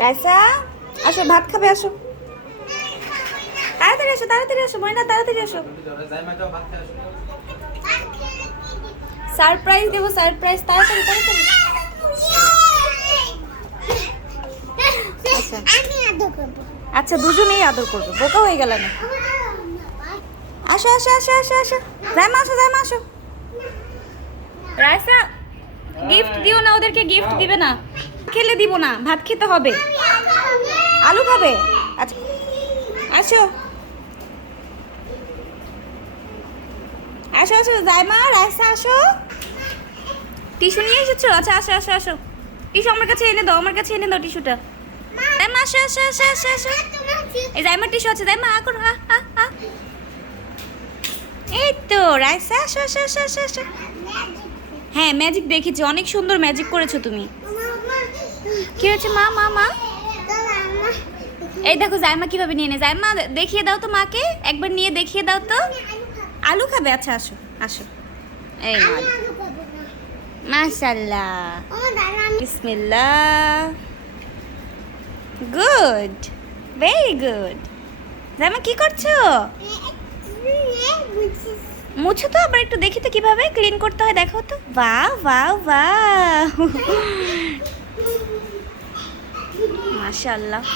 রাইসা, আসো, ভাত খাবে, আসো। তাড়াতাড়ি আসো তাড়াতাড়ি আসো, ময়না, তাড়াতাড়ি আসো। সারপ্রাইজ দেবো, সারপ্রাইজ, তাড়াতাড়ি তাড়াতাড়ি আচ্ছা। আমি আদর করব আচ্ছা দুজনেই আদর করবে। বোকা হয়ে গেল না? আসো আসো আসো আসো আসো। জাইমা আসো জাইমা আসো। রাইসা গিফট দিও না, ওদেরকে গিফট দিবে না। খেলে দিব না, ভাত খেতে হবে। আলু খাবে? আচ্ছা আসো। আসো আসো জাইমা রাইসা, আসো। টিস্যু নিয়ে এসেছ? আচ্ছা আসো আসো আসো। টিস্যু আমার কাছে এনে দাও, আমার কাছে এনে দাও টিস্যুটা। জাইমা আসো আসো আসো আসো আসো এই জাইমার টিস্যু আছে জাইমা আ করো এই তো রাইসা আসো আসো আসো আসো আসো হ্যাঁ ম্যাজিক দেখেছি। অনেক সুন্দর ম্যাজিক করেছ তুমি। কি হয়েছে মা মা মা? এই দেখো জাইমা কীভাবে নিয়ে নে। জাইমা দেখিয়ে দাও তো মাকে। একবার নিয়ে দেখিয়ে দাও তো। আলু খাবে? আচ্ছা আসো আসো। এই। মাশাল্লাহ। বিসমিল্লাহ। গুড ভেরি গুড জামা কি করছ? মুছো তো, আবার একটু দেখি তো কীভাবে ক্লিন করতে হয়, দেখো তো। বাহ বা বা মাশাল্লাহ